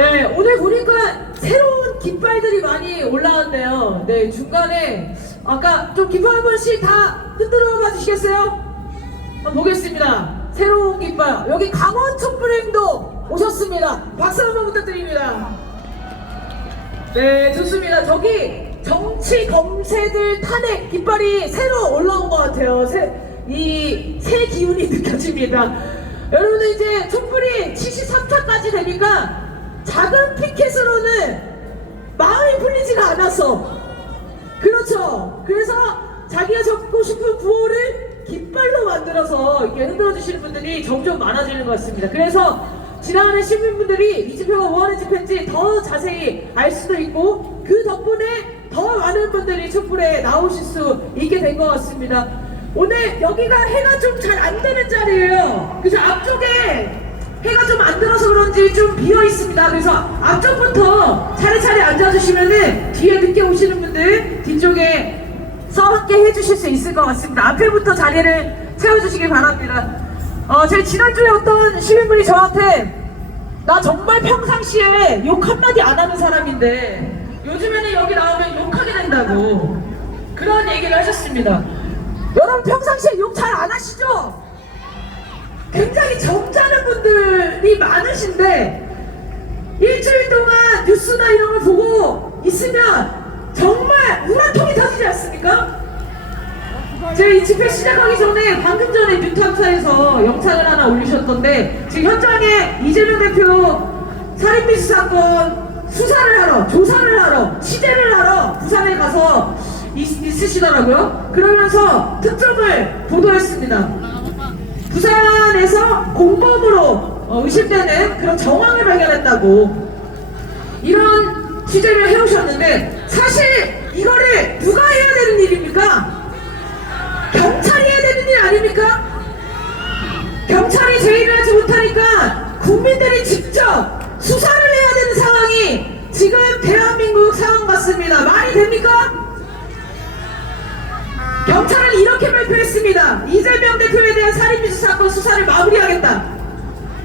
네, 오늘 보니까 새로운 깃발들이 많이 올라왔네요. 네, 중간에 아까 좀 깃발 한 번씩 다 흔들어 봐 주시겠어요? 한번 보겠습니다. 새로운 깃발. 여기 강원 촛불행도 오셨습니다. 박수 한번 부탁드립니다. 네, 좋습니다. 저기 정치 검세들 탄핵 깃발이 새로 올라온 것 같아요. 이 새 기운이 느껴집니다. 여러분들 이제 촛불이 73차까지 되니까 작은 피켓으로는 마음이 풀리지가 않았어. 그렇죠. 그래서 자기가 적고 싶은 구호를 깃발로 만들어서 이렇게 흔들어 주시는 분들이 점점 많아지는 것 같습니다. 그래서 지나가는 시민분들이 이 집회가 뭐 하는 집회인지 더 자세히 알 수도 있고, 그 덕분에 더 많은 분들이 촛불에 나오실 수 있게 된 것 같습니다. 오늘 여기가 해가 좀 잘 안 드는 자리예요. 그래서 앞쪽에 해가 좀 안 들어서 그런지 좀 비어 있습니다. 그래서 앞쪽부터 차례차례 앉아주시면은 뒤에 늦게 오시는 분들 뒤쪽에서 함께 해주실 수 있을 것 같습니다. 앞에부터 자리를 채워주시길 바랍니다. 제가 지난주에 어떤 시민분이 저한테 나 정말 평상시에 욕 한마디 안 하는 사람인데 요즘에는 여기 나오면 욕하게 된다고 그런 얘기를 하셨습니다. 여러분 평상시에 욕 잘 안 하시죠? 굉장히 점잖은 분들이 많으신데 일주일 동안 뉴스나 이런 걸 보고 있으면 정말 우라통이 터지지 않습니까? 제가 이 집회 시작하기 전에 방금 전에 뉴탐사에서 영상을 하나 올리셨던데, 지금 현장에 이재명 대표 살인미수 사건 수사를 하러, 조사를 하러, 취재를 하러 부산에 가서 있으시더라고요. 그러면서 특종을 보도했습니다. 부산에서 공범으로 의심되는 그런 정황을 발견했다고 이런 취재를 해오셨는데, 사실 이거를 누가 해야 되는 일입니까? 경찰이 해야 되는 일 아닙니까? 경찰이 제 일을 하지 못하니까 국민들이 직접 수사를 해야 되는 상황이 지금 대한민국 상황 같습니다. 말이 됩니까? 경찰은 이렇게 발표했습니다. 이재명 대표에 대한 살인미수 사건 수사를 마무리하겠다.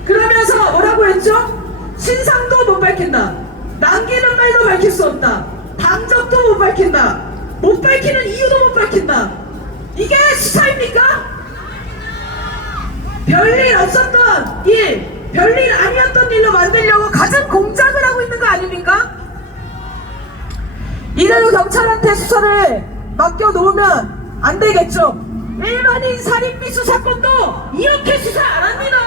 그러면서 뭐라고 했죠? 신상도 못 밝힌다. 남기는 말도 밝힐 수 없다. 당적도 못 밝힌다. 못 밝히는 이유도 못 밝힌다. 이게 수사입니까? 별일 없었던 일, 별일 아니었던 일로 만들려고 갖은 공작을 하고 있는 거 아닙니까? 이대로 경찰한테 수사를 맡겨놓으면 안 되겠죠. 일반인 살인미수 사건도 이렇게 수사 안 합니다.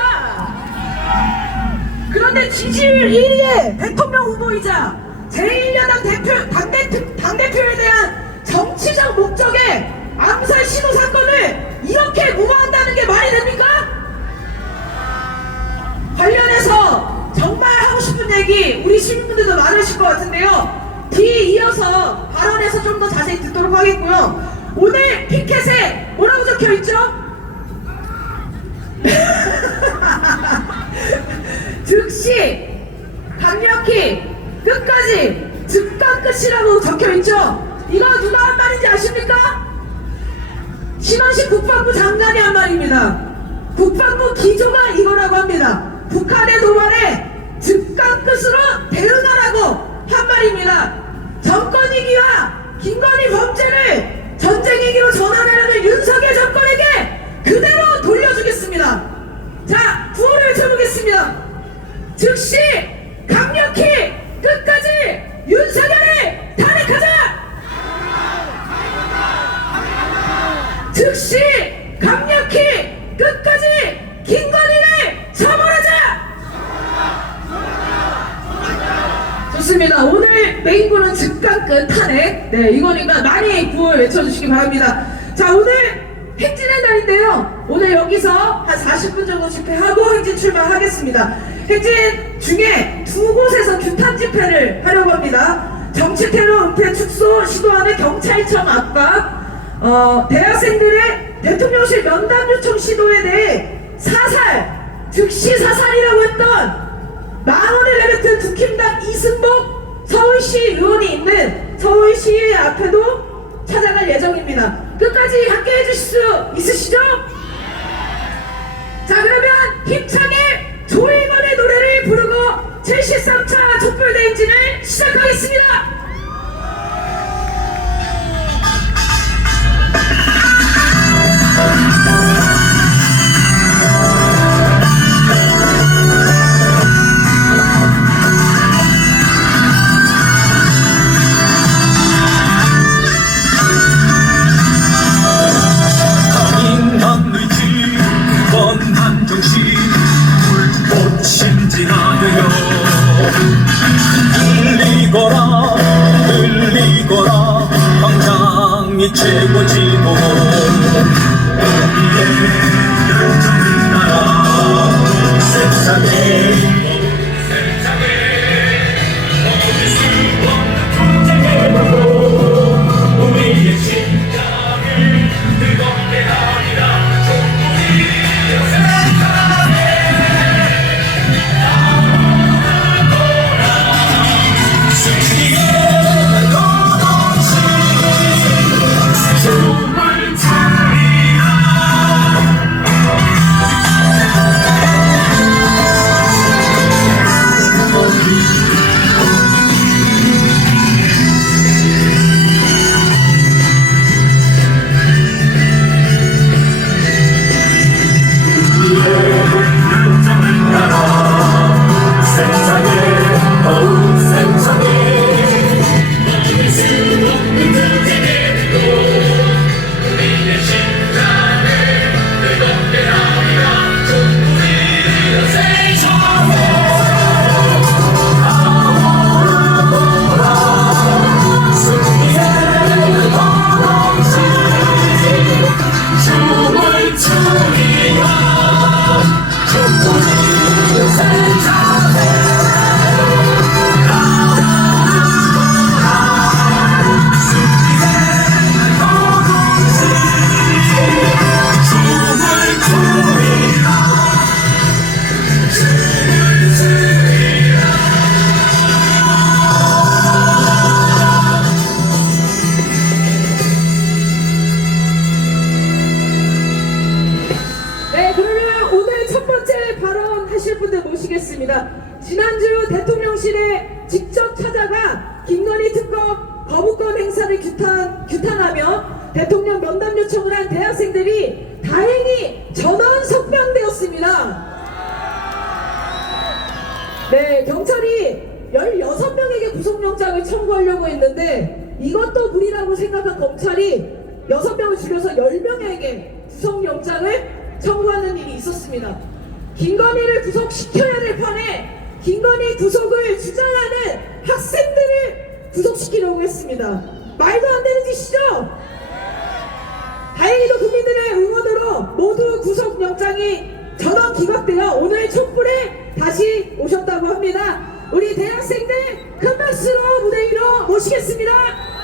그런데 지지율 1위의 대통령 후보이자 제1야당 당대표에 대한 정치적 목적의 암살 시도 사건을 이렇게 무마한다는 게 말이 됩니까? 관련해서 정말 하고 싶은 얘기 우리 시민분들도 많으실 것 같은데요. 뒤에 이어서 발언해서 좀 더 자세히 듣도록 하겠고요. 오늘 피켓에 뭐라고 적혀있죠? 즉시 강력히 끝까지 즉각 끝이라고 적혀있죠? 이거 누가 한 말인지 아십니까? 신원식 국방부 장관이 한 말입니다. 국방부 기조가 이거라고 합니다. 북한의 도발에 즉각 끝으로 대응하라고 한 말입니다. 정권이기와 김건희 범죄를 전쟁이기로 전환하려는 윤석열 정권에게 그대로 돌려주겠습니다. 자, 구호를 외쳐보겠습니다. 즉시 강력히 끝까지 윤석열을 탄핵하자! 즉시 강력히 끝까지 김건희를 처벌하자! 좋습니다. 오늘 메인구는 즉각 끝 탄핵. 네, 이거니까 많이 구호를 외쳐주시기 바랍니다. 자, 오늘 행진의 날인데요. 오늘 여기서 한 40분 정도 집회하고 행진 출발하겠습니다. 행진 중에 두 곳에서 규탄 집회를 하려고 합니다. 정치테러 은폐 축소 시도하는 경찰청 앞과 대학생들의 대통령실 면담 요청 시도에 대해 즉시 사살이라고 했던 만원을 내뱉은 국힘당 이승복 서울시 의원이 있는 서울시 앞에도 찾아갈 예정입니다. 끝까지 함께 해주실 수 있으시죠? 자, 그러면 힘차게 조일건의 노래를 부르고 73차 국민이 최고지고 열정을 따라 세상에 우리의 심장을 뜨겁게 하리라 촛불이 세상에 지난주 대통령실에 직접 찾아가 김건희 특검 거부권 행사를 규탄하며 대통령 면담 요청을 한 대학생들이 다행히 전원 석방되었습니다. 네, 경찰이 16명에게 구속영장을 청구하려고 했는데 이것도 무리라고 생각한 검찰이 6명을 줄여서 10명에게 구속영장을 청구하는 일이 있었습니다. 김건희를 구속시켜야 될 판에 김건희 구속을 주장하는 학생들을 구속시키려고 했습니다. 말도 안 되는 짓이죠? 다행히도 국민들의 응원으로 모두 구속영장이 전원 기각되어 오늘 촛불에 다시 오셨다고 합니다. 우리 대학생들 큰 박수로 무대 위로 모시겠습니다.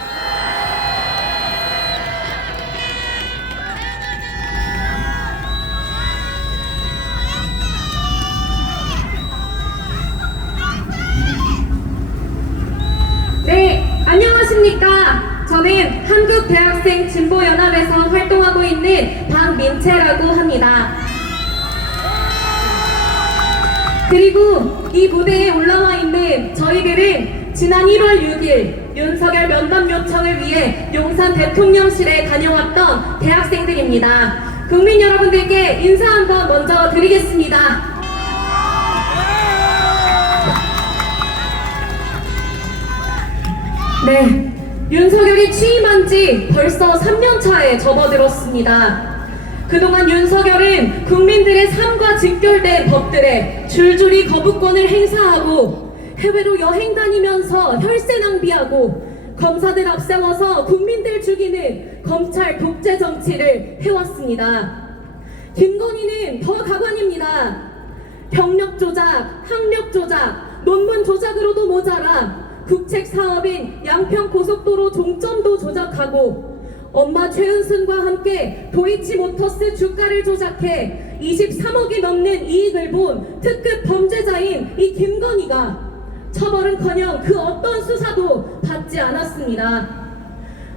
네, 안녕하십니까. 저는 한국대학생 진보연합에서 활동하고 있는 박민채라고 합니다. 그리고 이 무대에 올라와 있는 저희들은 지난 1월 6일 윤석열 면담 요청을 위해 용산 대통령실에 다녀왔던 대학생들입니다. 국민 여러분들께 인사 한번 먼저 드리겠습니다. 네, 윤석열이 취임한 지 벌써 3년 차에 접어들었습니다. 그동안 윤석열은 국민들의 삶과 직결된 법들에 줄줄이 거부권을 행사하고 해외로 여행 다니면서 혈세 낭비하고 검사들 앞세워서 국민들 죽이는 검찰 독재 정치를 해왔습니다. 김건희는 더 가관입니다. 경력 조작, 학력 조작, 논문 조작으로도 모자라 국책 사업인 양평고속도로 종점도 조작하고 엄마 최은순과 함께 도이치모터스 주가를 조작해 23억이 넘는 이익을 본 특급 범죄자인 이 김건희가 처벌은커녕 그 어떤 수사도 받지 않았습니다.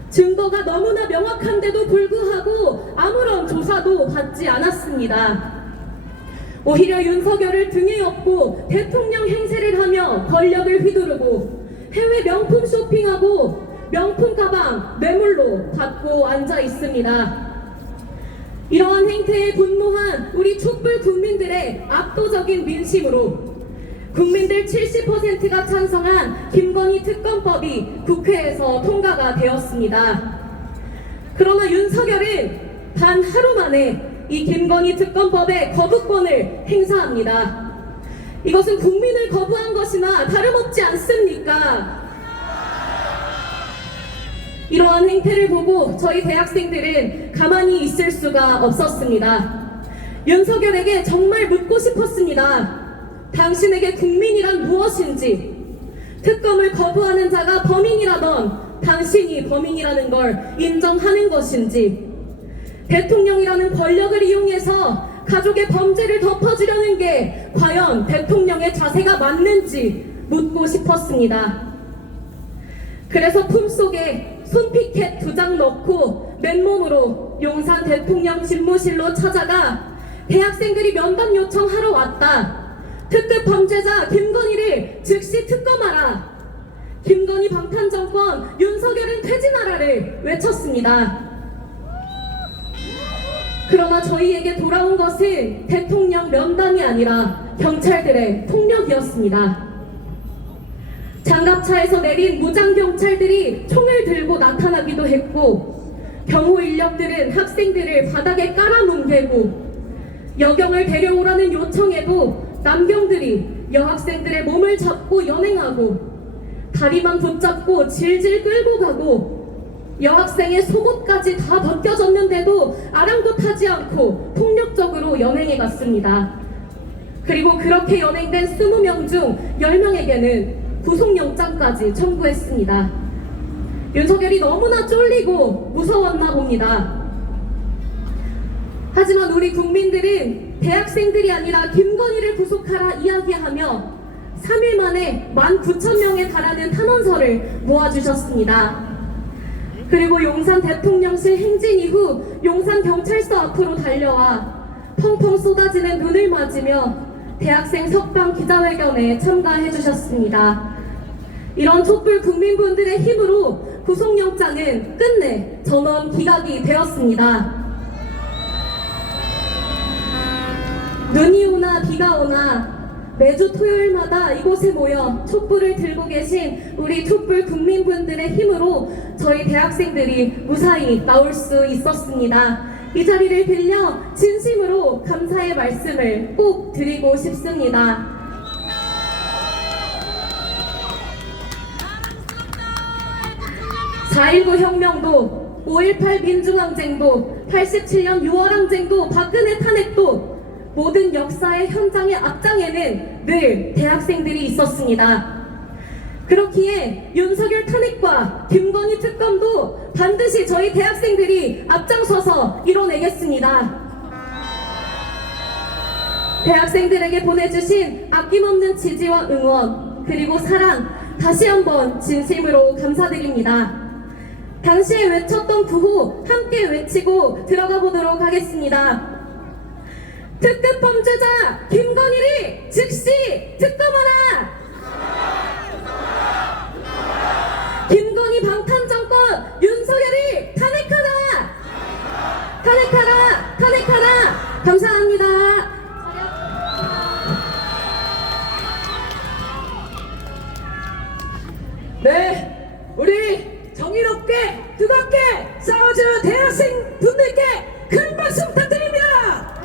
증거가 너무나 명확한데도 불구하고 아무런 조사도 받지 않았습니다. 오히려 윤석열을 등에 업고 대통령 행세를 하며 권력을 휘두르고 해외 명품 쇼핑하고 명품 가방 뇌물로 받고 앉아 있습니다. 이러한 행태에 분노한 우리 촛불 국민들의 압도적인 민심으로 국민들 70%가 찬성한 김건희 특검법이 국회에서 통과가 되었습니다. 그러나 윤석열은 단 하루 만에 이 김건희 특검법의 거부권을 행사합니다. 이것은 국민을 거부한 것이나 다름없지 않습니까? 이러한 행태를 보고 저희 대학생들은 가만히 있을 수가 없었습니다. 윤석열에게 정말 묻고 싶었습니다. 당신에게 국민이란 무엇인지, 특검을 거부하는 자가 범인이라던 당신이 범인이라는 걸 인정하는 것인지, 대통령이라는 권력을 이용해서 가족의 범죄를 덮어주려는 게 과연 대통령의 자세가 맞는지 묻고 싶었습니다. 그래서 품속에 손피켓 2장 넣고 맨몸으로 용산 대통령 집무실로 찾아가 대학생들이 면담 요청하러 왔다. 특급 범죄자 김건희를 즉시 특검하라. 김건희 방탄정권 윤석열은 퇴진하라를 외쳤습니다. 그러나 저희에게 돌아온 것은 대통령 면담이 아니라 경찰들의 폭력이었습니다. 장갑차에서 내린 무장경찰들이 총을 들고 나타나기도 했고, 경호 인력들은 학생들을 바닥에 깔아뭉개고, 여경을 데려오라는 요청에도 남경들이 여학생들의 몸을 잡고 연행하고, 다리만 붙잡고 질질 끌고 가고, 여학생의 속옷까지 다 벗겨졌는데도 아랑곳하지 않고 폭력적으로 연행해 갔습니다. 그리고 그렇게 연행된 20명 중 10명에게는 구속영장까지 청구했습니다. 윤석열이 너무나 쫄리고 무서웠나 봅니다. 하지만 우리 국민들은 대학생들이 아니라 김건희를 구속하라 이야기하며 3일 만에 19,000명에 달하는 탄원서를 모아주셨습니다. 그리고 용산 대통령실 행진 이후 용산 경찰서 앞으로 달려와 펑펑 쏟아지는 눈을 맞으며 대학생 석방 기자회견에 참가해 주셨습니다. 이런 촛불 국민분들의 힘으로 구속영장은 끝내 전원 기각이 되었습니다. 눈이 오나 비가 오나 매주 토요일마다 이곳에 모여 촛불을 들고 계신 우리 촛불 국민분들의 힘으로 저희 대학생들이 무사히 나올 수 있었습니다. 이 자리를 빌려 진심으로 감사의 말씀을 꼭 드리고 싶습니다. (4.19) 혁명도, 5.18 민중항쟁도, 87년 6월항쟁도, 박근혜 탄핵도 모든 역사의 현장의 앞장에는 늘 대학생들이 있었습니다. 그렇기에 윤석열 탄핵과 김건희 특검도 반드시 저희 대학생들이 앞장서서 이뤄내겠습니다. 대학생들에게 보내주신 아낌없는 지지와 응원, 그리고 사랑 다시 한번 진심으로 감사드립니다. 당시에 외쳤던 구호 함께 외치고 들어가 보도록 하겠습니다. 특급 범죄자 김건희를 즉시 특검하라! 김건희 방탄정권 윤석열을 탄핵하라! 탄핵하라! 탄핵하라! 감사합니다. 네, 우리 정의롭게 뜨겁게 싸워주는 대학생 분들께 큰 박수 부탁드립니다.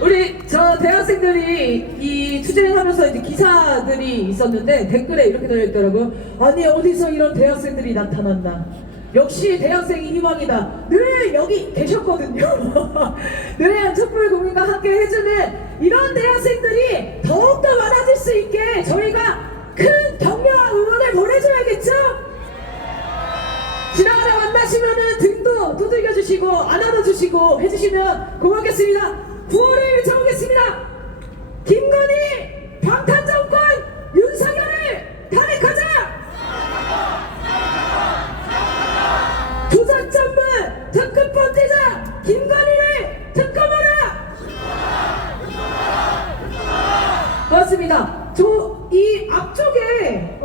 우리 저 대학생들이 이 투쟁하면서 이제 기사들이 있었는데 댓글에 이렇게 달려있더라고요. 아니 어디서 이런 대학생들이 나타났나. 역시 대학생이 희망이다. 늘 여기 계셨거든요. 늘 촛불 국민과 함께 해주는 이런 대학생들이 더욱더 많아질 수 있게 저희가 큰 격려와 응원을 보내줘야겠죠? 지나가다 만나시면은 등도 두들겨주시고 안아줘주시고 해주시면 고맙겠습니다. 구호를 외쳐보겠습니다. 김건희 방탄정권 윤석열을 탄핵하자! 조작 전문 특급 범죄자 김건희를 특검하라! 고맙습니다. 이 앞쪽에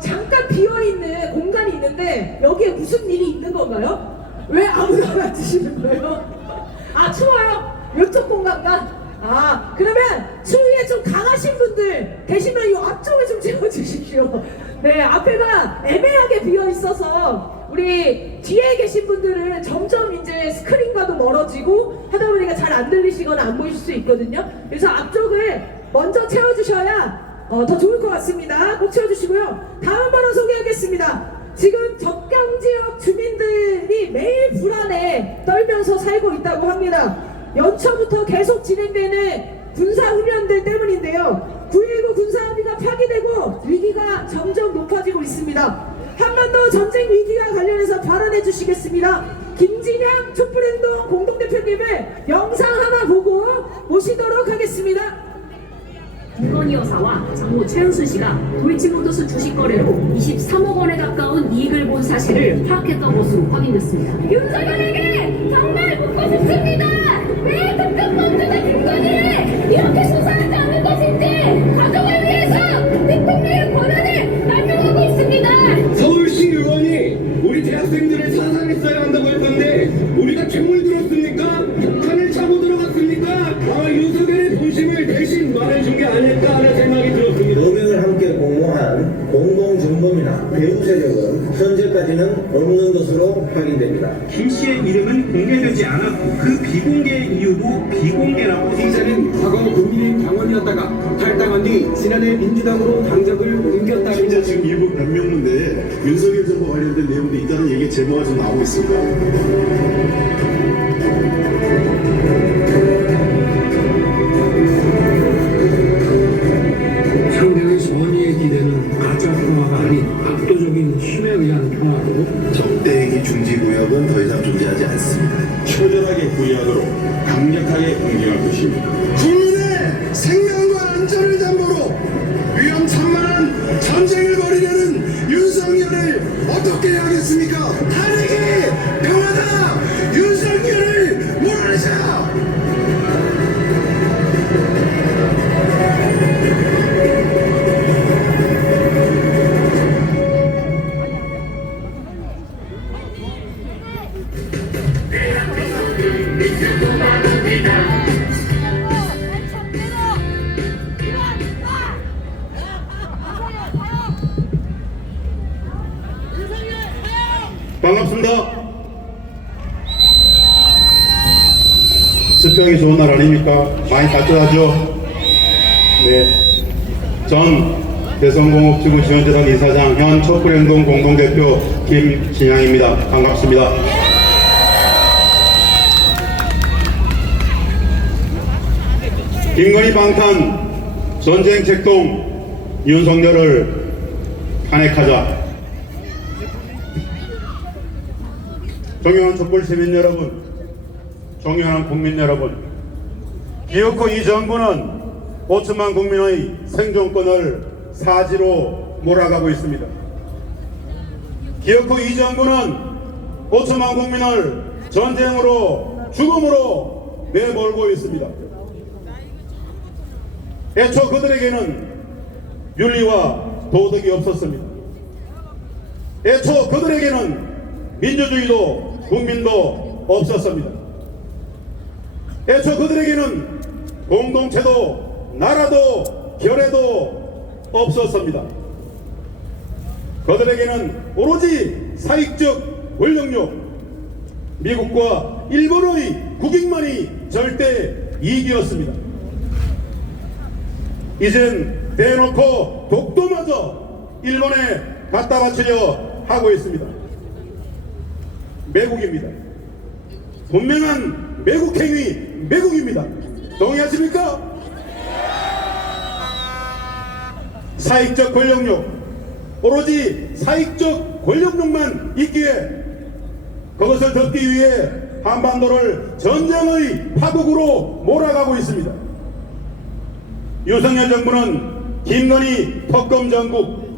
잠깐 비어있는 공간이 있는데 여기에 무슨 일이 있는 건가요? 왜 아무도 안 앉으시는 거예요? 아 추워요? 이쪽 공간가? 아 그러면 추위에 좀 강하신 분들 계시면 이 앞쪽에 좀 채워주십시오. 네, 앞에가 애매하게 비어있어서 우리 뒤에 계신 분들은 점점 이제 스크린과도 멀어지고 하다 보니까 잘 안 들리시거나 안 보이실 수 있거든요. 그래서 앞쪽을 먼저 채워주셔야 더 좋을 것 같습니다. 꼭 채워주시고요. 다음 발언 소개하겠습니다. 지금 접경지역 주민들이 매일 불안에 떨면서 살고 있다고 합니다. 연초부터 계속 진행되는 군사훈련들 때문인데요. 9.19 군사합의가 파기되고 위기가 점점 높아지고 있습니다. 한반도 전쟁 위기와 관련해서 발언해 주시겠습니다. 김진양 촛불행동 공동대표님을 영상 하나 보고 모시도록 하겠습니다. 김건희 여사와 장모 최은순 씨가 도이치모터스 주식 거래로 23억 원에 가까운 이익을 본 사실을 파악했던 것으로 확인됐습니다. 윤석열에게 정말 묻고 싶습니다. 왜 특검범죄자 김건희를 이렇게 수사하지 않는 것인지 가족을 위해서 대통령의 권한을 남용하고 있습니다. 서울시 의원이 우리 대학생들을 사살했어야 한다고 했던데 우리가 죄물 들었습니까? 북한을 차고 들어갔습니까? 아마 윤석열의 본심을 대신 말해준 게 아닐까 하는 생각이 들었습니다. 노명을 함께 공모한 공동정범이나 배후 세력은 현재까지는 없는 것으로 확인됩니다. 김 씨의 이름은 공개되지 않았고 그 비공개 이유도 비공개라고 피의자는 과거 국민의 당원이었다가 탈당한 뒤 지난해 민주당으로 당적을 옮겼다는 심지어 지금 일부 변명문대에 윤석열 정부 관련된 내용도 있다는 얘기 제보가 좀 나오고 있습니다. 상대의 선의의 기대는 가짜 평화가 아닌 압도적인 힘에 의한 평화로 적대행위 중지구역은 더 이상 존재하지 않습니다. 초절하게 구역으로 강력하게 공격할 것입니다. 국민의 생명과 안전을 담보로 위험천만한 전쟁을 벌이려는 윤석열을 어떻게 하겠습니까? 탄핵이 평화다! 윤석열을 몰아내자! 반갑습니다. 수평이 좋은 날 아닙니까? 많이 따뜻하죠? 네. 전 대성공업지구지원재단 이사장, 현 촛불행동 공동대표 김진양입니다. 반갑습니다. 김건희 방탄, 전쟁 책동, 윤석열을 탄핵하자. 존경하는 촛불 시민 여러분, 존경하는 국민 여러분, 기어코 이 정부는 5천만 국민의 생존권을 사지로 몰아가고 있습니다. 기어코 이 정부는 5천만 국민을 전쟁으로, 죽음으로 내몰고 있습니다. 애초 그들에게는 윤리와 도덕이 없었습니다. 애초 그들에게는 민주주의도 국민도 없었습니다. 애초 그들에게는 공동체도 나라도 결의도 없었습니다. 그들에게는 오로지 사익적 권력욕, 미국과 일본의 국익만이 절대 이익이었습니다. 이젠 대놓고 독도마저 일본에 갖다 바치려 하고 있습니다. 매국입니다. 분명한 매국행위, 매국입니다. 동의하십니까? 사익적 권력욕, 오로지 사익적 권력욕만 있기에 그것을 덮기 위해 한반도를 전쟁의 파국으로 몰아가고 있습니다. 윤석열 정부는 김건희 특검 정국,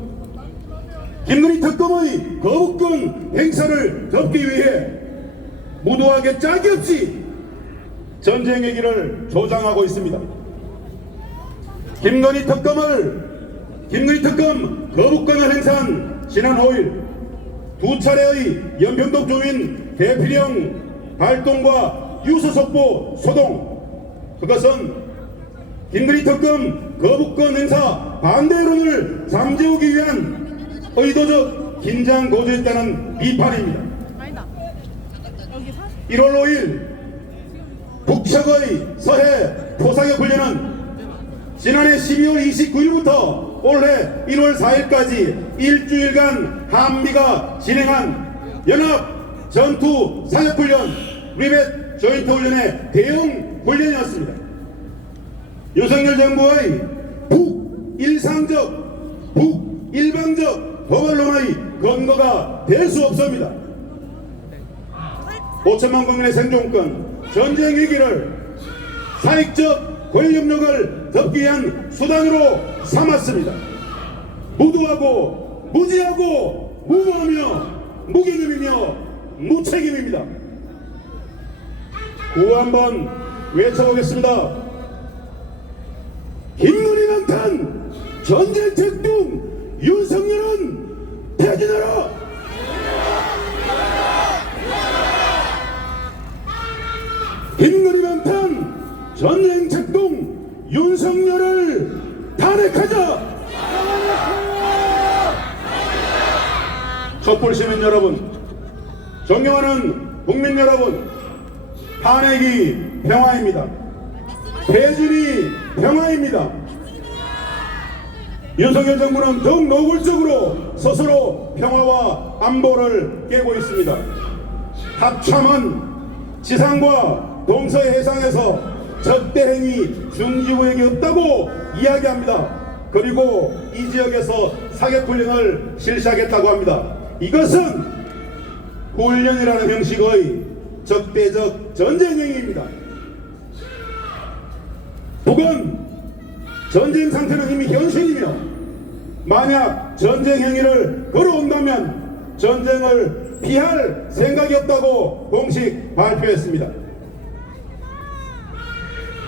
김건희 특검의 거부권 행사를 덮기 위해 무도하게 짝이 없이 전쟁 얘기를 조장하고 있습니다. 김건희 특검 거부권을 행사한 지난 5일 두 차례의 연평도 주민 대피령 발동과 유서속보 소동, 그것은 김건희 특검 거부권 행사 반대 여론을 잠재우기 위한 의도적 긴장 고조했다는 비판입니다. 1월 5일 북측의 서해 포상의 훈련은 지난해 12월 29일부터 올해 1월 4일까지 일주일간 한미가 진행한 연합 전투 사격훈련 리벳 조인트 훈련의 대형 훈련이었습니다. 윤석열 정부의 북일상적, 북일방적 도발론의 근거가 될 수 없습니다. 5천만 국민의 생존권, 전쟁 위기를 사익적 권력력을 덮기 위한 수단으로 삼았습니다. 무도하고 무지하고 무모하며 무개념이며 무책임입니다. 구호 한번 외쳐보겠습니다. 흰눈이 방탄 전쟁 특동 윤석열은 퇴진하라! 흰눈이 방탄 전쟁 특동 윤석열을 탄핵하자! 촛불 시민 여러분, 존경하는 국민 여러분, 탄핵이 평화입니다. 퇴진이 평화입니다. 윤석열 정부는 더욱 노골적으로 스스로 평화와 안보를 깨고 있습니다. 합참은 지상과 동서해 해상에서 적대행위 중지구역이 없다고 이야기합니다. 그리고 이 지역에서 사격훈련을 실시하겠다고 합니다. 이것은 훈련이라는 형식의 적대적 전쟁행위입니다. 북은 전쟁 상태는 이미 현실이며 만약 전쟁 행위를 걸어온다면 전쟁을 피할 생각이 없다고 공식 발표했습니다.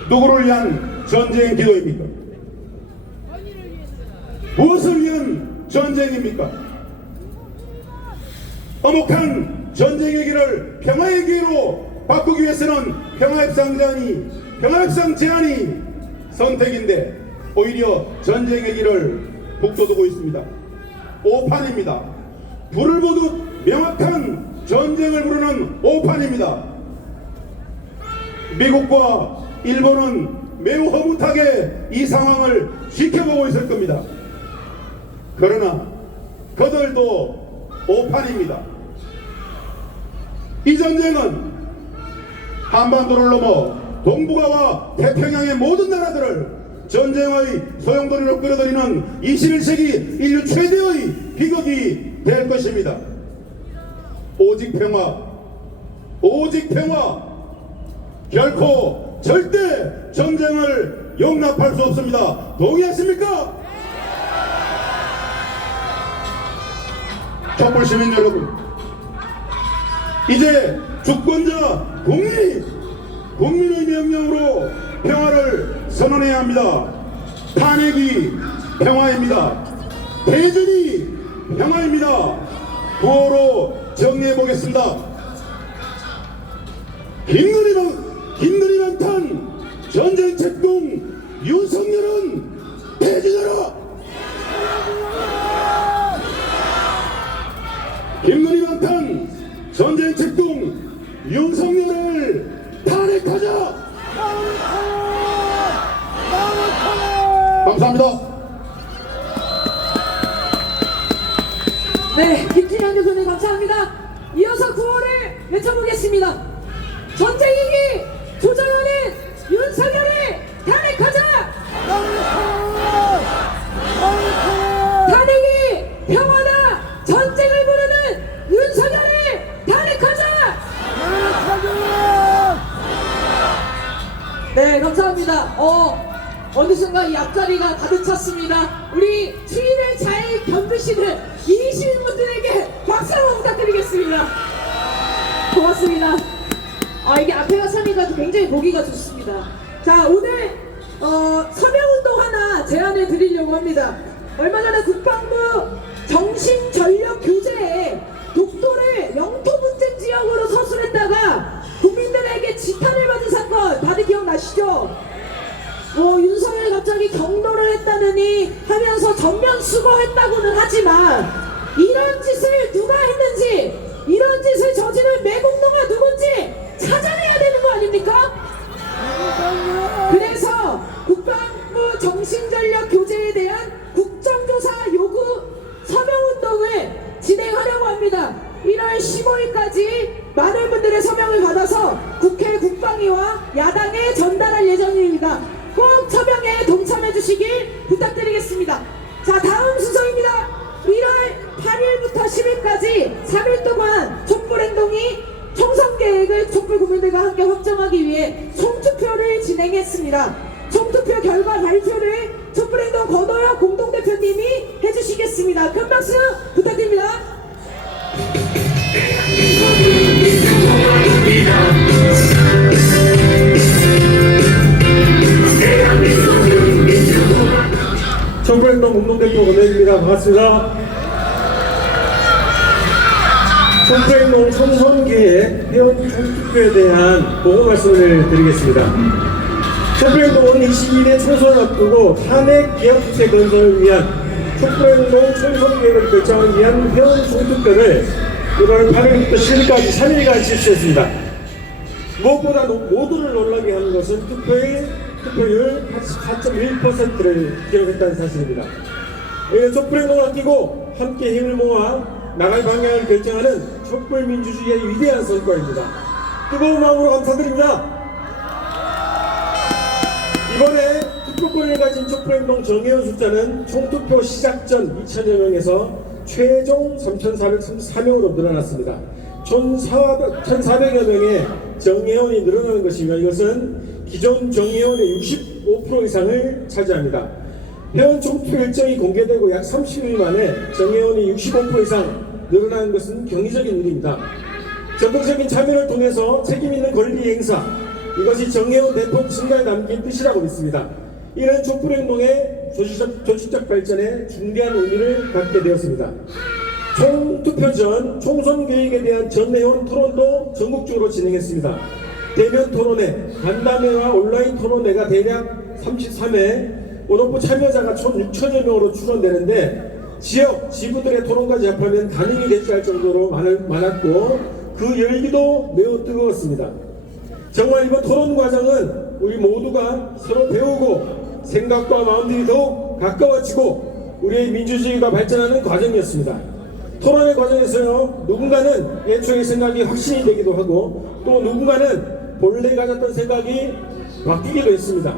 누구를 위한 전쟁 기도입니까? 무엇을 위한 전쟁입니까? 엄혹한 전쟁의 길을 평화의 기회로 바꾸기 위해서는 평화협상 제안이 선택인데 오히려 전쟁의 길을 북돋우고 있습니다. 오판입니다. 불을 보듯 명확한 전쟁을 부르는 오판입니다. 미국과 일본은 매우 허무하게 이 상황을 지켜보고 있을 겁니다. 그러나 그들도 오판입니다. 이 전쟁은 한반도를 넘어 동북아와 태평양의 모든 나라들을 전쟁의 소용돌이로 끌어들이는 21세기 인류 최대의 비극이 될 것입니다. 오직 평화, 오직 평화, 결코 절대 전쟁을 용납할 수 없습니다. 동의하십니까? 촛불 시민 여러분, 이제 주권자 국민의 명령으로 평화를 선언해야 합니다. 탄핵이 평화입니다. 퇴진이 평화입니다. 구호로 정리해 보겠습니다. 흰눈이 방탄 전쟁 책동 윤석열은 퇴진하라! 흰눈이 방탄 전쟁 책동 윤석열을 탄핵하자! 감사합니다. 네, 김진영 교수님 감사합니다. 이어서 구호를 외쳐보겠습니다. 전쟁이기 조정하는 윤석열을 탄핵하자! 탄핵이 평화다! 전쟁을 부르는 윤석열을 탄핵하자! 네, 감사합니다. 어느 순간 이 앞자리가 가득 찼습니다. 우리 추위를 잘 견디시는 이 시민분들에게 박수 한번 부탁드리겠습니다. 고맙습니다. 이게 앞에가 차니까 굉장히 보기가 좋습니다. 자, 오늘 서명운동 하나 제안해 드리려고 합니다. 얼마 전에 국방부 정신전력교재에 독도를 영토분쟁 지역으로 서술했다가 국민들에게 지탄을 받은 사건 다들 기억나시죠? 윤석열이 갑자기 경로를 했다느니 하면서 전면 수거했다고는 하지만 이런 짓을 누가 했는지, 이런 짓을 저지른 매국노가 누군지 찾아내야 되는 거 아닙니까? 그래서 국방부 정신 하겠습니다. 총투표 결과 발표를 촛불행동 권호영 공동대표님이 해주시겠습니다. 큰 박수 부탁드립니다. 촛불행동 공동대표 권호영입니다. 반갑습니다. 촛불행동 총선기획 회원 총투표에 대한 보고 말씀을 드리겠습니다. 촛불행동은 22대 총선을 앞두고 탄핵 기합체 건설을 위한 촛불행동 총선기획을 결정하기 위한 회원 총투표를 이번 8일부터 10일까지 3일간 실시했습니다. 무엇보다 모두를 놀라게 하는 것은 투표율 84.1%를 기록했다는 사실입니다. 이는 촛불행동을 아끼고 함께 힘을 모아 나갈 방향을 결정하는 촛불민주주의의 위대한 성과입니다. 뜨거운 마음으로 감사드립니다. 이번에 투표권을 가진 촛불행동 정회원 숫자는 총투표 시작 전 2,000여 명에서 최종 3,434명으로 늘어났습니다. 총 1,400여 명의 정회원이 늘어나는 것이며 이것은 기존 정회원의 65% 이상을 차지합니다. 회원 총투표 일정이 공개되고 약 30일 만에 정회원이 65% 이상 늘어나는 것은 경이적인 일입니다. 적극적인 참여를 통해서 책임있는 권리 행사, 이것이 정회원 대폭 증가에 담긴 뜻이라고 믿습니다. 이는 촛불행동의 조직적 발전에 중대한 의미를 갖게 되었습니다. 총투표 전 총선 계획에 대한 전회원 토론도 전국적으로 진행했습니다. 대면 토론회, 간담회와 온라인 토론회가 대략 33회, 원오프 참여자가 총 6천여 명으로 추론되는데 지역, 지부들의 토론까지 합하면 가능이 되지 않을 정도로 많았고 그 열기도 매우 뜨거웠습니다. 정말 이번 토론 과정은 우리 모두가 서로 배우고 생각과 마음들이 더욱 가까워지고 우리의 민주주의가 발전하는 과정이었습니다. 토론의 과정에서요, 누군가는 애초의 생각이 확신이 되기도 하고 또 누군가는 본래 가졌던 생각이 바뀌기도 했습니다.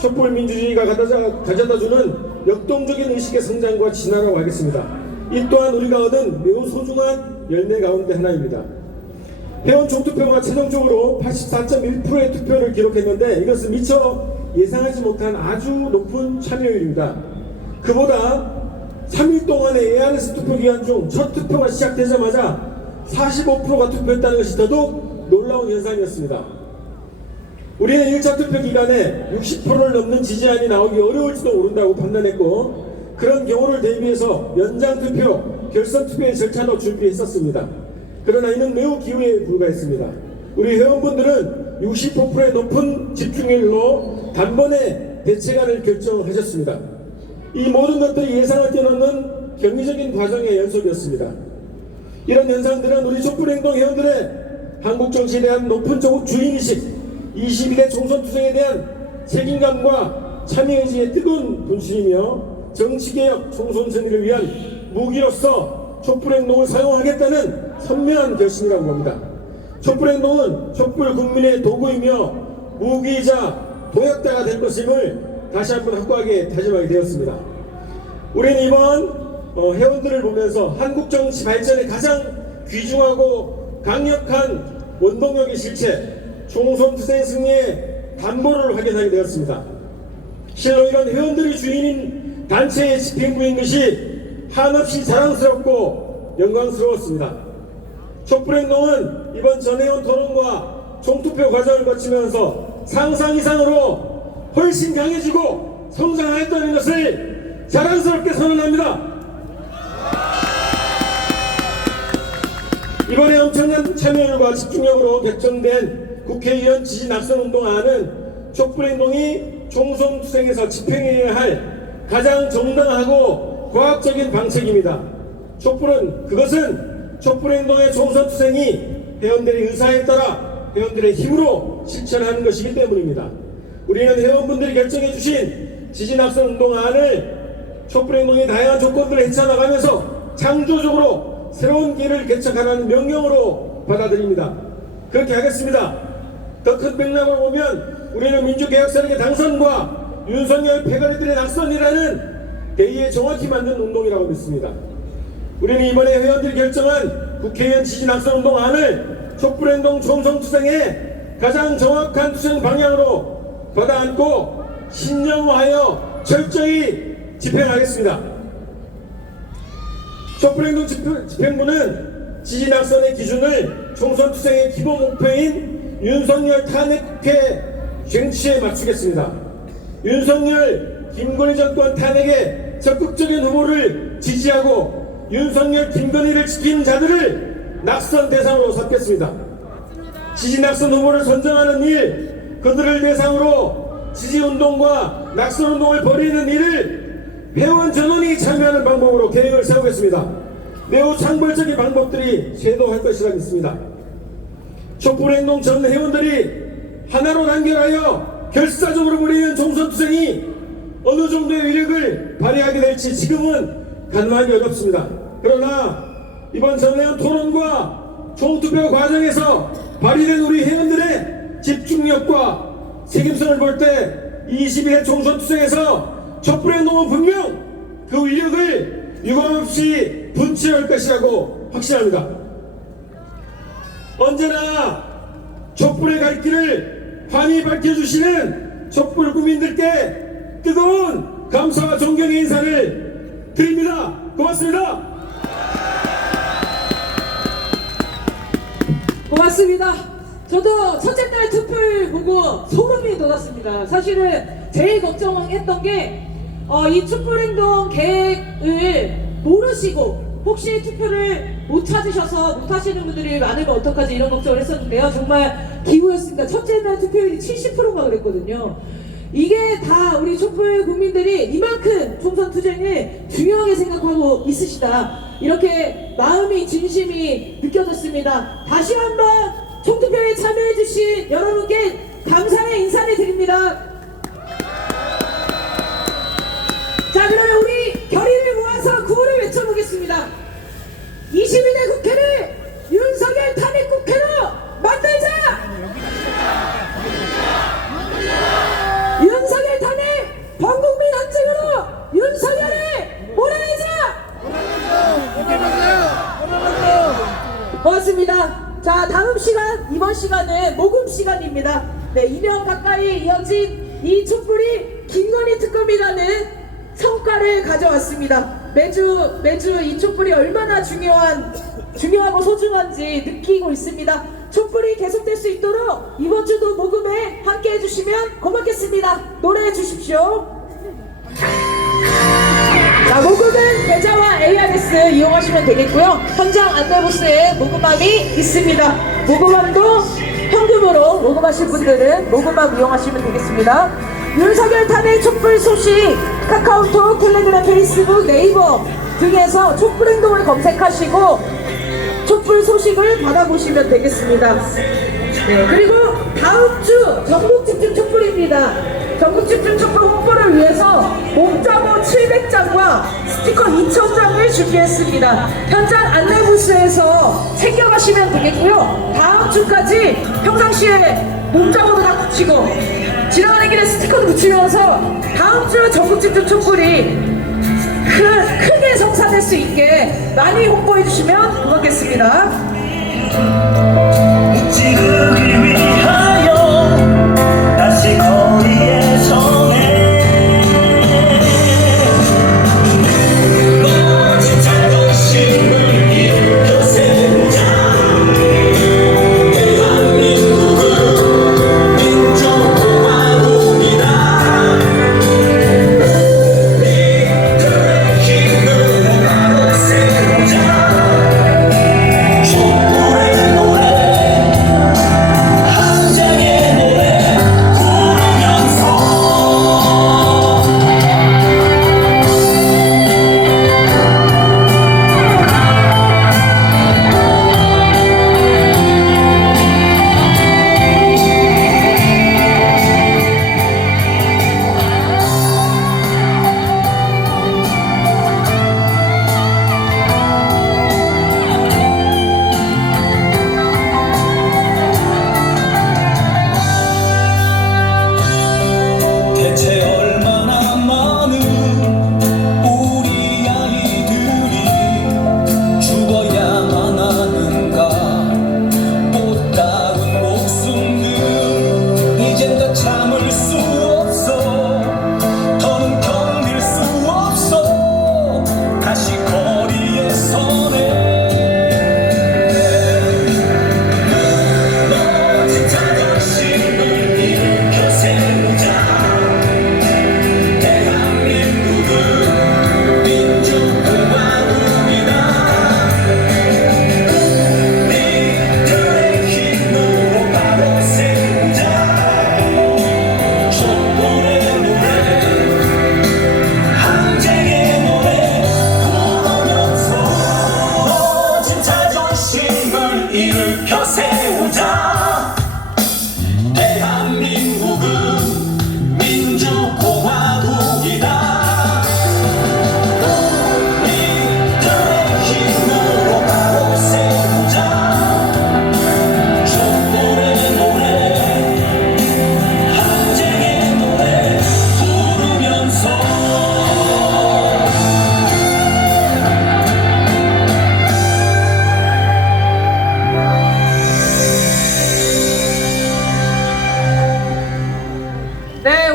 촛불 민주주의가 가져다주는 역동적인 의식의 성장과 진화라고 하겠습니다. 이 또한 우리가 얻은 매우 소중한 열매 가운데 하나입니다. 회원 총투표가 최종적으로 84.1%의 투표를 기록했는데 이것은 미처 예상하지 못한 아주 높은 참여율입니다. 그보다 3일 동안의 ARS 투표 기간 중 첫 투표가 시작되자마자 45%가 투표했다는 것이 더더욱 놀라운 현상이었습니다. 우리는 1차 투표 기간에 60%를 넘는 지지안이 나오기 어려울지도 모른다고 판단했고 그런 경우를 대비해서 연장 투표, 결선 투표의 절차도 준비했었습니다. 그러나 이는 매우 기우에 불과했습니다. 우리 회원분들은 65%의 높은 집중률로 단번에 대책안을 결정하셨습니다. 이 모든 것들이 예상을 뛰어넘는 경이적인 과정의 연속이었습니다. 이런 현상들은 우리 촛불행동 회원들의 한국 정치에 대한 높은 주인의식, 22대 총선 투쟁에 대한 책임감과 참여의지의 뜨거운 분출이며 정치개혁 총선 승리를 위한 무기로서 촛불행동을 사용하겠다는 선명한 결심이라고 봅니다. 촛불행동은 촛불 국민의 도구이며 무기이자 도약자가 될 것임을 다시 한번 확고하게 다짐하게 되었습니다. 우리는 이번 회원들을 보면서 한국 정치 발전의 가장 귀중하고 강력한 원동력의 실체, 총선 투쟁 승리의 담보를 확인하게 되었습니다. 실로 이런 회원들이 주인인 단체의 집행부인 것이 한없이 자랑스럽고 영광스러웠습니다. 촛불행동은 이번 전회원 토론과 총투표 과정을 거치면서 상상 이상으로 훨씬 강해지고 성장하였다는 것을 자랑스럽게 선언합니다. 이번에 엄청난 참여율과 집중력으로 결정된 국회의원 지지 낙선운동안은 촛불행동이 총선 투쟁에서 집행해야 할 가장 정당하고 과학적인 방책입니다. 그것은 촛불행동의 총선 투쟁이 회원들의 의사에 따라 회원들의 힘으로 실천하는 것이기 때문입니다. 우리는 회원분들이 결정해 주신 지지 낙선운동안을 촛불행동의 다양한 조건들을 헤쳐나가면서 창조적으로 새로운 길을 개척하라는 명령으로 받아들입니다. 그렇게 하겠습니다. 더 큰 맥락을 보면 우리는 민주개혁 세력의 당선과 윤석열 패거리들의 낙선이라는 대의에 정확히 맞는 운동이라고 믿습니다. 우리는 이번에 회원들이 결정한 국회의원 지지 낙선운동안을 촛불행동 총선 투쟁의 가장 정확한 투쟁 방향으로 받아안고 신념하여 철저히 집행하겠습니다. 촛불행동 집행부는 지지낙선의 기준을 총선 투쟁의 기본 목표인 윤석열 탄핵 국회 쟁취에 맞추겠습니다. 윤석열, 김건희 정권 탄핵에 적극적인 후보를 지지하고 윤석열, 김건희를 지킨 자들을 낙선 대상으로 삼겠습니다. 지지 낙선 후보를 선정하는 일, 그들을 대상으로 지지운동과 낙선운동을 벌이는 일을 회원 전원이 참여하는 방법으로 계획을 세우겠습니다. 매우 창벌적인 방법들이 쇄도할 것이라 믿습니다. 촛불행동 전 회원들이 하나로 단결하여 결사적으로 벌이는 총선투쟁이 어느 정도의 위력을 발휘하게 될지 지금은 가늠하기 어렵습니다. 그러나 이번 전회원 토론과 총투표 과정에서 발휘된 우리 회원들의 집중력과 책임성을 볼 때 22대 총선투쟁에서 촛불행동은 분명 그 위력을 유감없이 분출할 것이라고 확신합니다. 언제나 촛불의 갈 길을 환히 밝혀주시는 촛불 국민들께 뜨거운 감사와 존경의 인사를 드립니다. 고맙습니다. 고맙습니다. 저도 첫째 날 투표를 보고 소름이 돋았습니다. 사실은 제일 걱정했던 게 이 촛불행동 계획을 모르시고 혹시 투표를 못 찾으셔서 못 하시는 분들이 많으면 어떡하지 이런 걱정을 했었는데요. 정말 기우였습니다. 첫째 날 투표율이 70%가 그랬거든요. 이게 다 우리 촛불 국민들이 이만큼 총선 투쟁을 중요하게 생각하고 있으시다. 이렇게 마음이 진심이 느껴졌습니다. 다시 한번 총투표에 참여해주신 여러분께 감사의 인사를 드립니다. 자, 그러면 우리 결의를 모아서 구호를 외쳐보겠습니다. 22대 국회를 윤석열 탄핵 국회로 만들자! 윤석열 탄핵 범국민 헌증으로 윤석열을 몰아내자! 고맙습니다. 자, 다음 시간, 이번 시간은 모금 시간입니다. 네, 2년 가까이 이어진 이 촛불이 김건희 특검이라는 성과를 가져왔습니다. 매주 이 촛불이 얼마나 중요하고 소중한지 느끼고 있습니다. 촛불이 계속될 수 있도록 이번 주도 모금에 함께 해주시면 고맙겠습니다. 노래해 주십시오. 자, 모금은 계좌와 ARS 이용하시면 되겠고요. 현장 안내부스에 모금함이 있습니다. 모금함도 현금으로 모금하실 분들은 모금함 이용하시면 되겠습니다. 윤석열 탄핵 촛불 소식 카카오톡, 텔레그램, 페이스북, 네이버 등에서 촛불행동을 검색하시고 촛불 소식을 받아보시면 되겠습니다. 네, 그리고 다음 주 전국집중 촛불입니다. 전국집중 촛불 홍보를 위해서 몸자모 700장과 스티커 2000장을 준비했습니다. 현장 안내부스에서 챙겨가시면 되겠고요. 다음 주까지 평상시에 몸자모도 다 붙이고 지나가는 길에 스티커도 붙이면서 다음 주 전국집중 촛불이 크게 성사될 수 있게 많이 홍보해 주시면 고맙겠습니다. 지르기 위하여 다시 거리에 서네 멋진 자존심을 일으켜 세우자 대한민국은 민족공화국이다 믿음의 힘으로 바로 세우자 촛불의 노래 한 장의 노래 부르면서 대체 얼마나 많은 우리 아이들이 죽어야만 하는가 못다운 목숨들 이젠 더 참을 수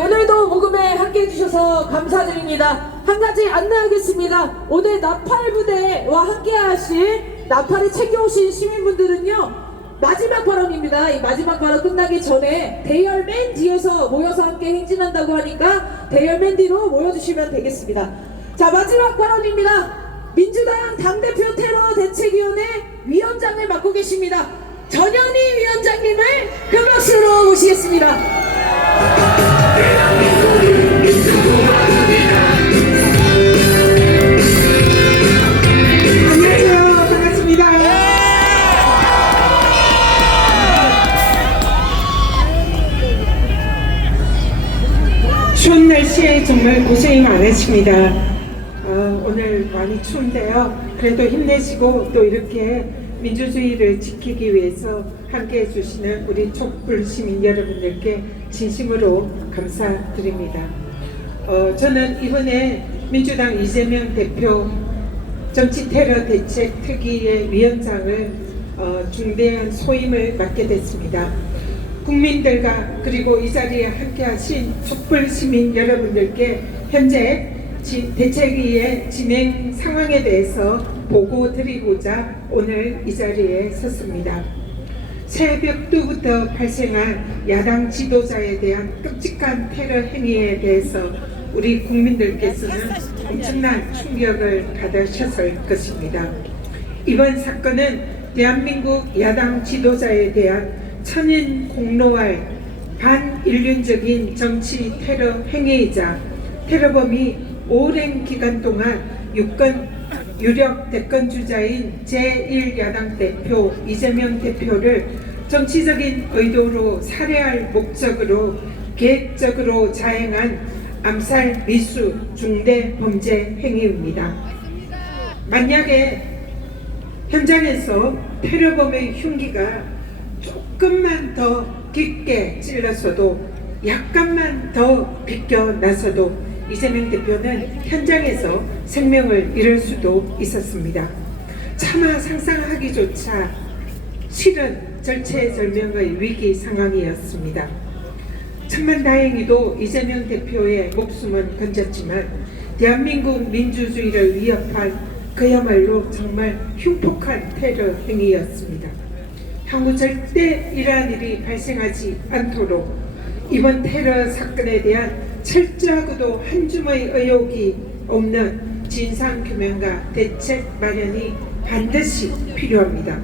오늘도 모금에 함께 해주셔서 감사드립니다. 한 가지 안내하겠습니다. 오늘 나팔 부대와 함께 하실 나팔을 챙겨오신 시민분들은요, 마지막 발언입니다. 이 마지막 발언 끝나기 전에 대열 맨 뒤에서 모여서 함께 행진한다고 하니까 대열 맨 뒤로 모여주시면 되겠습니다. 자, 마지막 발언입니다. 민주당 당대표 테러 대책위원회 위원장을 맡고 계십니다. 전현희 위원장님을 큰 박수로 모시겠습니다. 안녕하세요. 반갑습니다. 추운 날씨에 정말 고생이 많으십니다. 오늘 많이 추운데요. 그래도 힘내시고 또 이렇게 민주주의를 지키기 위해서 함께 해주시는 우리 촛불 시민 여러분들께 진심으로 감사드립니다. 저는 이번에 민주당 이재명 대표 정치 테러 대책 특위의 위원장을 중대한 소임을 맡게 됐습니다. 국민들과 그리고 이 자리에 함께하신 촛불 시민 여러분들께 현재 대책위의 진행 상황에 대해서 보고 드리고자 오늘 이 자리에 섰습니다. 새벽부터 발생한 야당 지도자에 대한 끔찍한 테러 행위에 대해서 우리 국민들께서는 엄청난 충격을 받으셨을 것입니다. 이번 사건은 대한민국 야당 지도자에 대한 천인 공로할 반인륜적인 정치 테러 행위이자 테러범이 오랜 기간 동안 유력 대권주자인 제1야당 대표 이재명 대표를 정치적인 의도로 살해할 목적으로 계획적으로 자행한 암살 미수 중대 범죄 행위입니다. 만약에 현장에서 테러범의 흉기가 조금만 더 깊게 찔렀어도 약간만 더 비껴나서도 이재명 대표는 현장에서 생명을 잃을 수도 있었습니다. 차마 상상하기조차 싫은 절체절명의 위기 상황이었습니다. 천만다행히도 이재명 대표의 목숨은 건졌지만 대한민국 민주주의를 위협할 그야말로 정말 흉폭한 테러 행위였습니다. 향후 절대 이러한 일이 발생하지 않도록 이번 테러 사건에 대한 철저하고도 한 줌의 의혹이 없는 진상규명과 대책 마련이 반드시 필요합니다.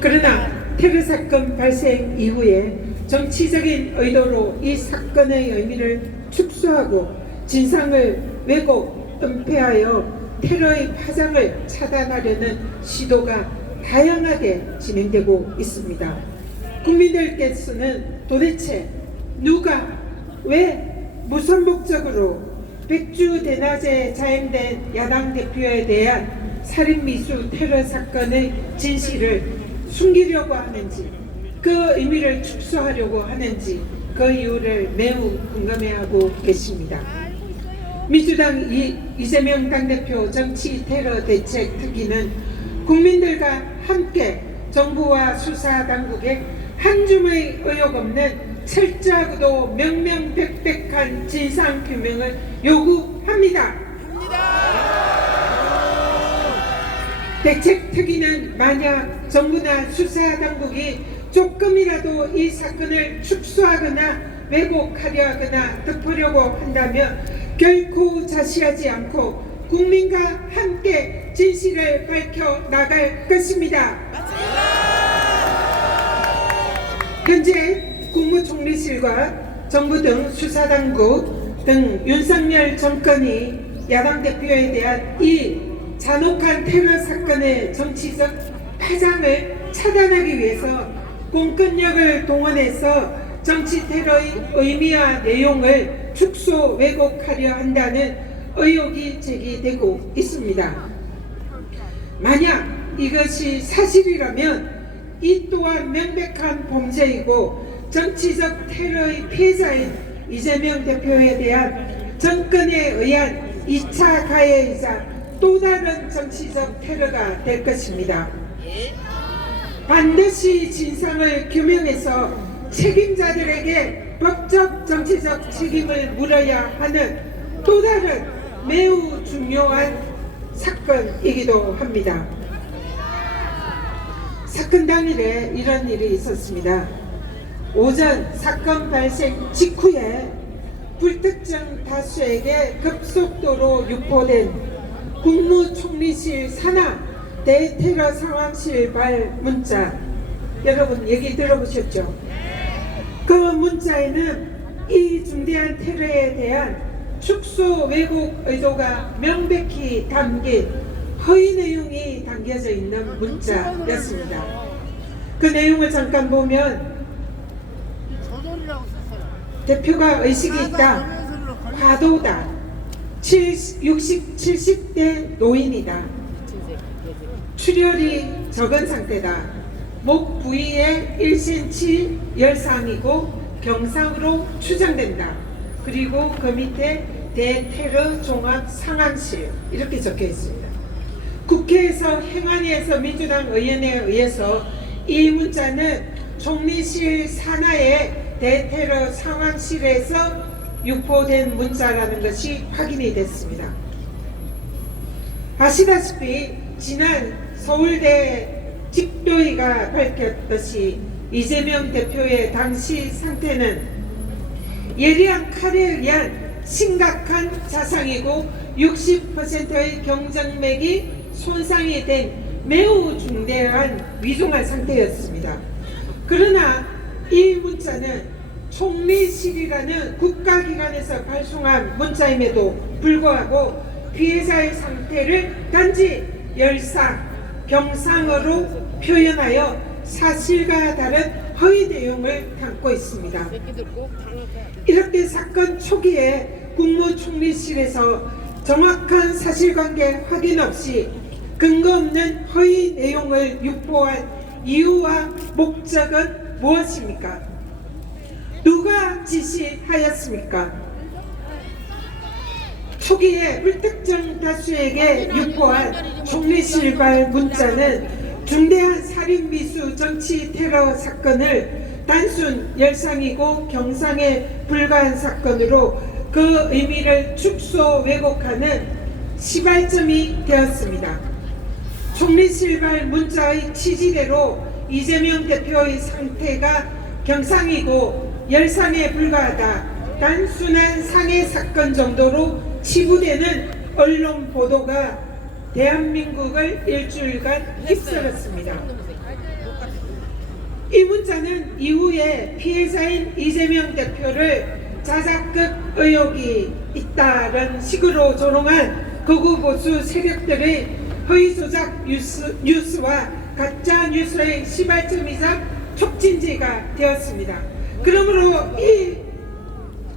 그러나 테러 사건 발생 이후에 정치적인 의도로 이 사건의 의미를 축소하고 진상을 왜곡, 은폐하여 테러의 파장을 차단하려는 시도가 다양하게 진행되고 있습니다. 국민들께서는 도대체 누가 왜 무슨 목적으로 백주 대낮에 자행된 야당 대표에 대한 살인미수 테러 사건의 진실을 숨기려고 하는지, 그 의미를 축소하려고 하는지 그 이유를 매우 궁금해하고 계십니다. 민주당 이재명 당대표 정치 테러 대책 특위는 국민들과 함께 정부와 수사당국에 한 줌의 의혹 없는 철저하고도 명명백백한 진상규명을 요구합니다. 대책특위는 만약 정부나 수사당국이 조금이라도 이 사건을 축소하거나 왜곡하려 하거나 덮으려고 한다면 결코 자시하지 않고 국민과 함께 진실을 밝혀 나갈 것입니다. 현재 국무총리실과 정부 등 수사당국 등 윤석열 정권이 야당 대표에 대한 이 잔혹한 테러 사건의 정치적 파장을 차단하기 위해서 공권력을 동원해서 정치 테러의 의미와 내용을 축소 왜곡하려 한다는 의혹이 제기되고 있습니다. 만약 이것이 사실이라면 이 또한 명백한 범죄이고 정치적 테러의 피해자인 이재명 대표에 대한 정권에 의한 2차 가해이자 또 다른 정치적 테러가 될 것입니다. 반드시 진상을 규명해서 책임자들에게 법적 정치적 책임을 물어야 하는 또 다른 매우 중요한 사건이기도 합니다. 사건 당일에 이런 일이 있었습니다. 오전 사건 발생 직후에 불특정 다수에게 급속도로 유포된 국무총리실 산하 대테러 상황실발 문자, 여러분 얘기 들어보셨죠? 그 문자에는 이 중대한 테러에 대한 축소 왜곡 의도가 명백히 담긴 허위 내용이 담겨져 있는 문자였습니다. 그 내용을 잠깐 보면 대표가 의식이 있다, 과도다, 70대 노인이다, 출혈이 적은 상태다, 목 부위에 1cm 열상이고 경상으로 추정된다. 그리고 그 밑에 대테러 종합 상황실 이렇게 적혀 있습니다. 국회에서 행안위에서 민주당 의원에 의해서 이 문자는 총리실 산하의 대테러 상황실에서 유포된 문자라는 것이 확인이 됐습니다. 아시다시피 지난 서울대 집도위가 밝혔듯이 이재명 대표의 당시 상태는 예리한 칼에 의한 심각한 자상이고 60%의 경정맥이 손상이 된 매우 중대한 위중한 상태였습니다. 그러나 이 문자는 총리실이라는 국가기관에서 발송한 문자임에도 불구하고 피해자의 상태를 단지 열상, 경상으로 표현하여 사실과 다른 허위 내용을 담고 있습니다. 이렇게 사건 초기에 국무총리실에서 정확한 사실관계 확인 없이 근거 없는 허위 내용을 유포한 이유와 목적은 무엇입니까? 누가 지시하였습니까? 초기에 불특정 다수에게 유포한 총리실발 문자는 중대한 살인미수 정치 테러 사건을 단순 열상이고 경상에 불과한 사건으로 그 의미를 축소 왜곡하는 시발점이 되었습니다. 총리실발 문자의 취지대로 이재명 대표의 상태가 경상이고 열상에 불과하다, 단순한 상해 사건 정도로 치부되는 언론 보도가 대한민국을 일주일간 휩쓸었습니다. 이 문자는 이후에 피해자인 이재명 대표를 자작극 의혹이 있다는 식으로 조롱한 극우 보수 세력들의 허위 조작 뉴스와 가짜 뉴스의 시발점이자 촉진제가 되었습니다. 그러므로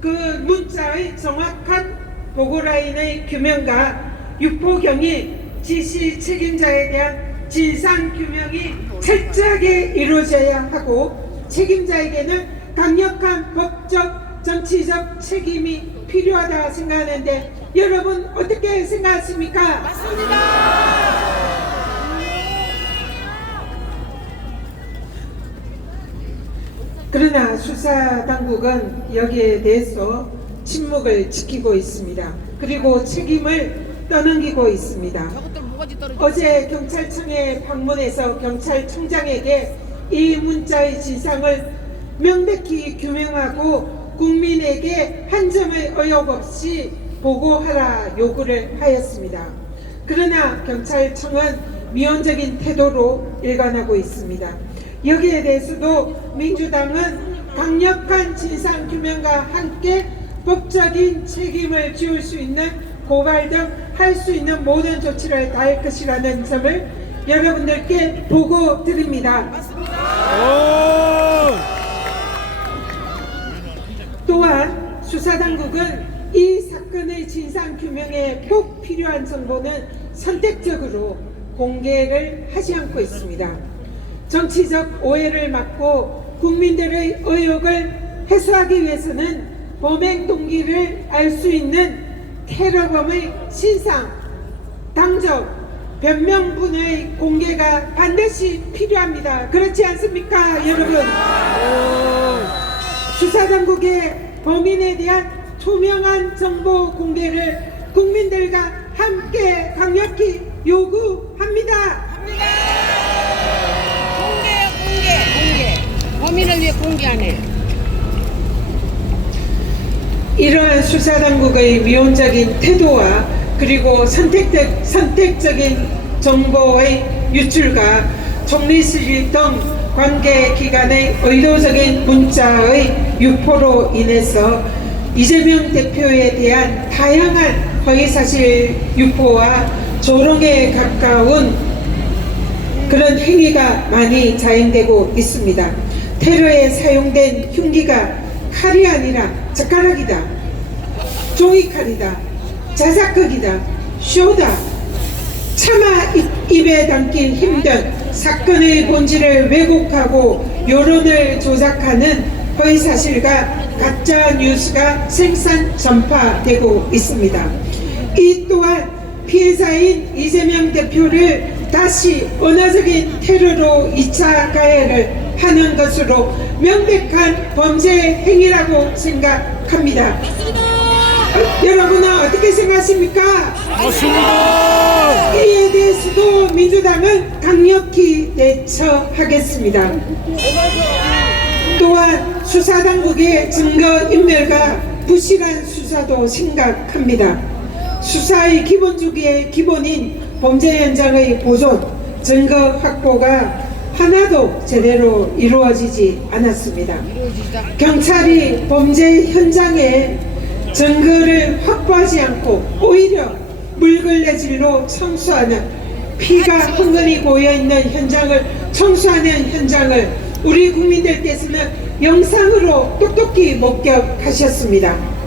그 문자의 정확한 보고라인의 규명과 유포 경위, 지시 책임자에 대한 진상 규명이 철저하게 이루어져야 하고 책임자에게는 강력한 법적, 정치적 책임이 필요하다 생각하는데 여러분 어떻게 생각하십니까? 맞습니다. 그러나 수사당국은 여기에 대해서 침묵을 지키고 있습니다. 그리고 책임을 떠넘기고 있습니다. 어제 경찰청에 방문해서 경찰청장에게 이 문자의 진상을 명백히 규명하고 국민에게 한 점의 의혹 없이 보고하라 요구를 하였습니다. 그러나 경찰청은 미온적인 태도로 일관하고 있습니다. 여기에 대해서도 민주당은 강력한 진상규명과 함께 법적인 책임을 지울 수 있는 고발 등 할 수 있는 모든 조치를 다할 것이라는 점을 여러분들께 보고 드립니다. 또한 수사당국은 이 사건의 진상규명에 꼭 필요한 정보는 선택적으로 공개를 하지 않고 있습니다. 정치적 오해를 막고 국민들의 의혹을 해소하기 위해서는 범행 동기를 알 수 있는 테러범의 신상, 당적, 변명분의 공개가 반드시 필요합니다. 그렇지 않습니까, 여러분? 수사당국의 범인에 대한 투명한 정보 공개를 국민들과 함께 강력히 요구합니다. 공개. 범인을 위해 공개하네. 이러한 수사당국의 미온적인 태도와 그리고 선택적인 정보의 유출과 총리실 등 관계기관의 의도적인 문자의 유포로 인해서 이재명 대표에 대한 다양한 허위사실 유포와 조롱에 가까운 그런 행위가 많이 자행되고 있습니다. 테러에 사용된 흉기가 칼이 아니라 젓가락이다, 종이칼이다, 자작극이다, 쇼다, 차마 입에 담긴 힘든 사건의 본질을 왜곡하고 여론을 조작하는 허위사실과 가짜 뉴스가 생산 전파되고 있습니다. 이 또한 피해자인 이재명 대표를 다시 언어적인 테러로 2차 가해를 하는 것으로 명백한 범죄 행위라고 생각합니다. 여러분은 어떻게 생각하십니까? 맞습니다. 이에 대해서도 민주당은 강력히 대처하겠습니다. 또한 수사당국의 증거인멸과 부실한 수사도 심각합니다. 수사의 기본 주기의 기본인 범죄 현장의 보존, 증거 확보가 하나도 제대로 이루어지지 않았습니다. 경찰이 범죄 현장에 증거를 확보하지 않고 오히려 물걸레질로 청소하는, 피가 흥건히 고여있는 현장을 청소하는 현장을 우리 국민들께서는 영상으로 똑똑히 목격하셨습니다.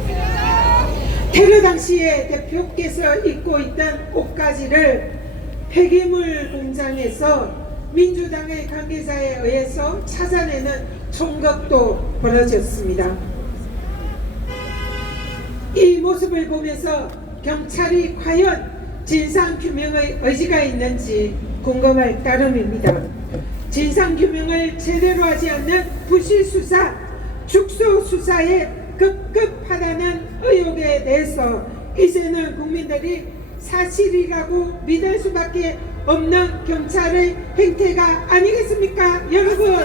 테러 당시에 대표께서 입고 있던 옷가지를 폐기물 공장에서 민주당의 관계자에 의해서 찾아내는 총격도 벌어졌습니다. 이 모습을 보면서 경찰이 과연 진상규명의 의지가 있는지 궁금할 따름입니다. 진상규명을 제대로 하지 않는 부실수사, 축소수사에 급급하다는 의혹에 대해서 이제는 국민들이 사실이라고 믿을 수밖에 없는 경찰의 행태가 아니겠습니까, 여러분?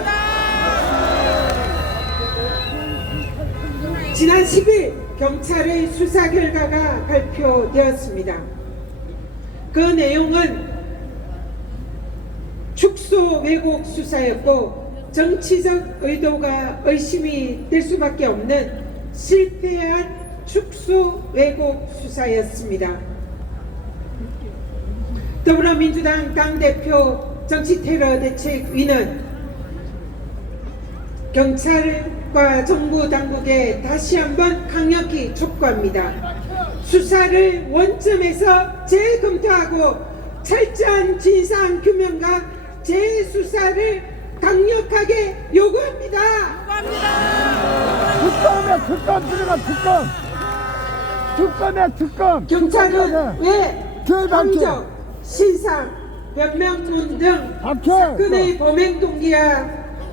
지난 10일 경찰의 수사 결과가 발표되었습니다. 그 내용은 축소 왜곡 수사였고 정치적 의도가 의심이 될 수밖에 없는 실패한 축소 왜곡 수사였습니다. 더불어민주당 당대표 정치테러대책위는 경찰과 정부 당국에 다시 한번 강력히 촉구합니다. 수사를 원점에서 재검토하고 철저한 진상규명과 재수사를 강력하게 요구합니다. 특검. 경찰은 왜 방적, 신상, 변명문 등 사건의 범행 동기와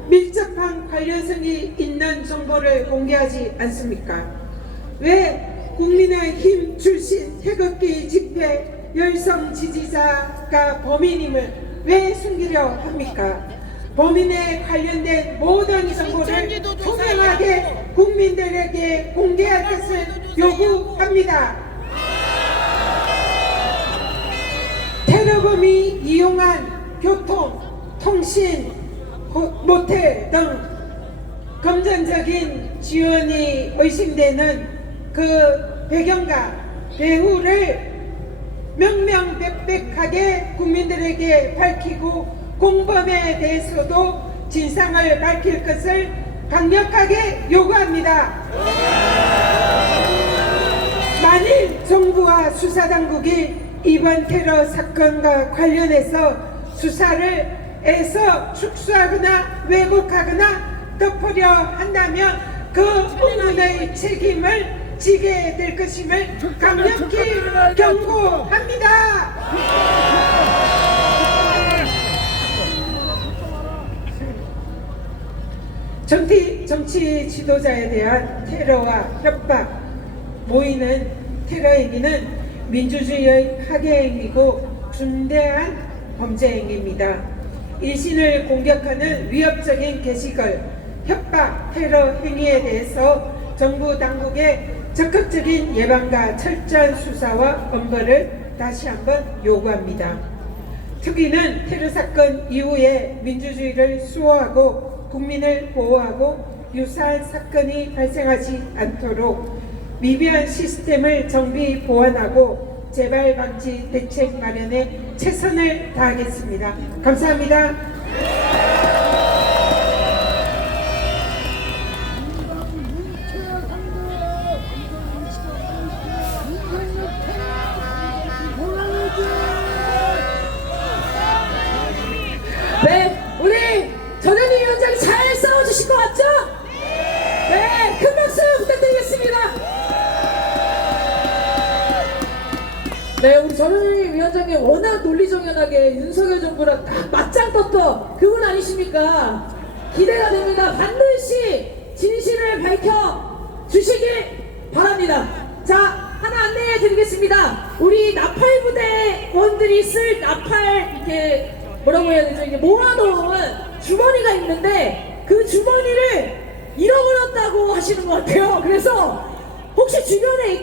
밀접한 관련성이 있는 정보를 공개하지 않습니까? 왜 국민의힘 출신 태극기 집회 열성 지지자가 범인임을 왜 숨기려 합니까? 범인에 관련된 모든 정보를 투명하게 국민들에게 공개할 것을 요구합니다. 테러범이 이용한 교통, 통신, 모텔 등 금전적인 지원이 의심되는 그 배경과 배후를 명명백백하게 국민들에게 밝히고 공범에 대해서도 진상을 밝힐 것을 강력하게 요구합니다. 만일 정부와 수사당국이 이번 테러 사건과 관련해서 수사를 해서 축소하거나 왜곡하거나 덮으려 한다면 그 의문의 책임을 지게 될 것임을 강력히 경고합니다. 정치 지도자에 대한 테러와 협박, 모이는 테러 행위는 민주주의의 파괴 행위고 중대한 범죄 행위입니다. 일신을 공격하는 위협적인 게시글, 협박, 테러 행위에 대해서 정부 당국의 적극적인 예방과 철저한 수사와 검거를 다시 한번 요구합니다. 특위는 테러 사건 이후에 민주주의를 수호하고 국민을 보호하고 유사한 사건이 발생하지 않도록 미비한 시스템을 정비 보완하고 재발 방지 대책 마련에 최선을 다하겠습니다. 감사합니다. 네, 우리 전현희 위원장이 잘 싸워주실 것 같죠? 네, 큰 박수 부탁드리겠습니다. 네, 우리 전현희 위원장님 워낙 논리정연하게 윤석열 정부랑 딱 맞짱 떴던 그분 아니십니까? 기대가 됩니다. 반드시 진실을 밝혀주시길 바랍니다. 자, 하나 안내해 드리겠습니다. 우리 나팔부대원들이 쓸 나팔 이렇게 뭐라고 해야 되죠? 이게 모아놓은 주머니가 있는데 그 주머니를 잃어버렸다고 하시는 것 같아요. 그래서 혹시 주변에